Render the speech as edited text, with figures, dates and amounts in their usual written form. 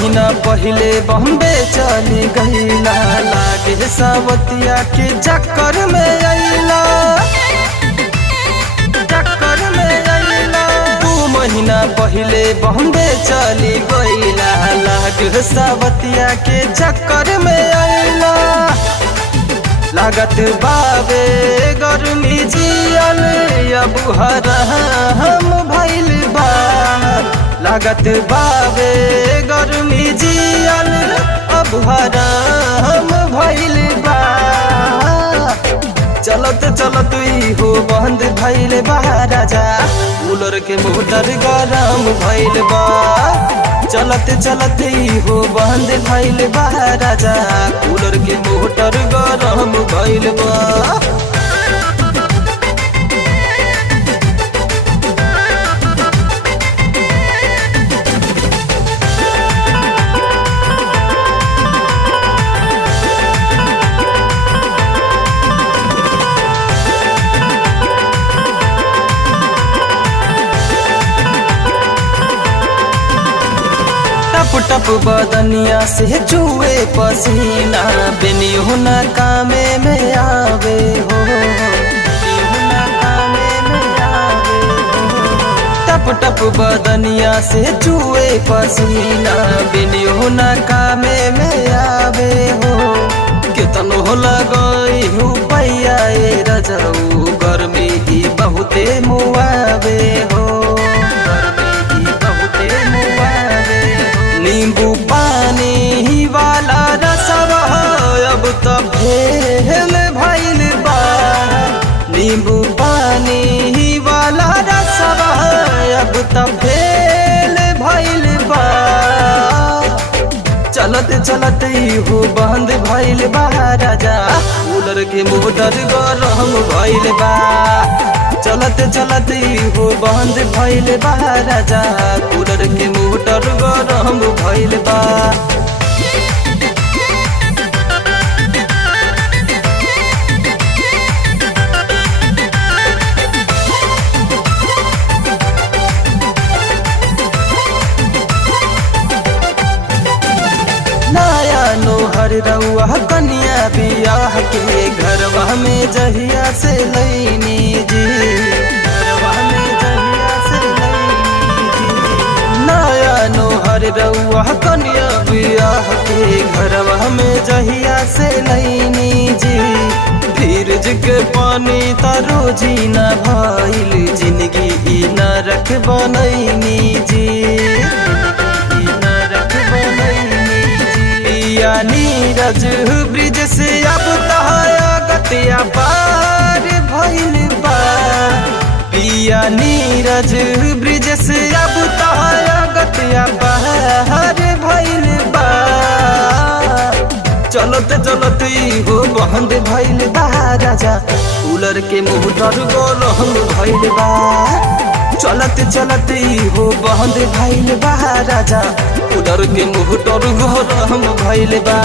महीना पहले बॉम्बे चली गईला, लागे सावतिया के चक्कर में अइला, चक्कर में अइला। 2 महीना पहले बॉम्बे चली गईला, लागे सावतिया के चक्कर में अइला। लागत बाबे गर्मी जियल अब हराम भइल बा, लागत बाबे गर्मी जियल अब हराम भइल बा। चलत चलत हो बंद भइल बा राजा, कूलर के मोटर गरम भइल बा। चलत चलत हो बंद भइल बा राजा, कूलर के मोटर गरम भइल बा। टप टप बदनिया से चुए पसीना, बेनियो न कामे में आवे हो, बेनियो न कामे में आवे हो। टप टप बदनिया से चुए पसीना, बेनियो न कामे में आवे हो। केतनो लगई हो पैया ए रजऊ, गर्मी ही बहुते मुआवे हो, नींबू पानी वाला रसवा अब तो फेल भइल बा, नींबू पानी वाला रसवा अब तो फेल भइल बा। चलत चलत हो बंद भइल बा राजा, कूलर के मोटर गरम भइल बा। चलत चलत हो बंद भइल बा राजा, कूलर के मोटर गरम भइल बा। नया नोहर रउआ कन्या बियाह के, घरवा में जहिया से लैनी जी, घरवा में जहिया से लैनी जी। नया नोहर रउआ कन्या बियाह के, घरवा में जहिया से लैनी जी। फ्रिज के पानी तारो जी न भइल, जिंदगी न रख बनैनी जी, नीरज ब्रिज से अब तहाया गतिया पार भइल बा, पिया नीरज ब्रिज से अब तहाया गतिया पार भइल बा। चलत चलत हो बंद भइल बा राजा, कूलर के मोटर गरम भइल बा। चलत चलत हो बंद भइल बा राजा, कूलर के मोटर गरम भइल बा।